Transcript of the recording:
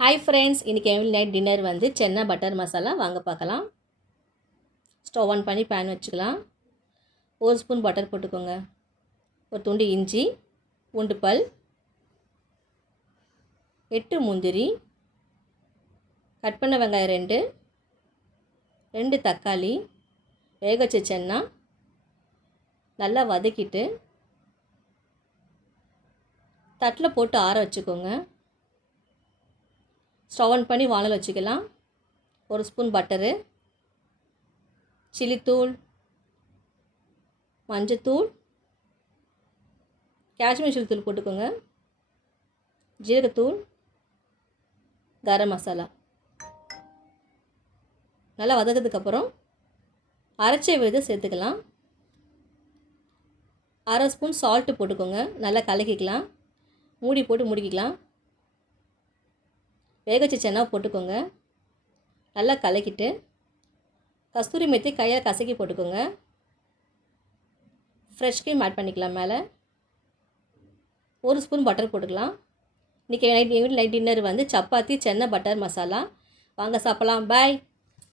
Hi friends, இன்றைக்கி எங்கள் night dinner வந்து சென்னா பட்டர் மசாலா வாங்க பார்க்கலாம். ஸ்டவ் ஆன் பண்ணி பேன் வச்சுக்கலாம். 1 ஸ்பூன் பட்டர் போட்டுக்கோங்க. ஒரு துண்டு இஞ்சி, பூண்டு பல், 8 முந்திரி, கட் பண்ண வெங்காயம் 2 தக்காளி, வேக வச்ச சென்னா நல்லா வதக்கிட்டு தட்டில் போட்டு ஆற வச்சுக்கோங்க. ஸ்டவ் ஆன் பண்ணி வானல் வச்சுக்கலாம். 1 ஸ்பூன் பட்டரு, சில்லித்தூள், மஞ்சத்தூள், காஷ்மீர் சில்லி தூள் போட்டுக்கோங்க, ஜீரகத்தூள், கரம் மசாலா நல்லா வதக்கிறதுக்கப்புறம் அரைச்ச விழுதை சேர்த்துக்கலாம். 1/2 ஸ்பூன் சால்ட்டு போட்டுக்கோங்க. நல்லா கலக்கிக்கலாம். மூடி போட்டு முடிக்கலாம். வேக வச்ச சென்னா போட்டுக்கோங்க. நல்லா கலக்கிட்டு கஸ்தூரி மெத்தி கையால் கசக்கி போட்டுக்கோங்க. ஃப்ரெஷ் க்ரீம் ஆட் பண்ணிக்கலாம். மேலே 1 ஸ்பூன் பட்டர் போட்டுக்கலாம். இன்றைக்கி நைட் டின்னர் வந்து சப்பாத்தி சென்னா பட்டர் மசாலா. வாங்க சாப்பிட்லாம். பாய்.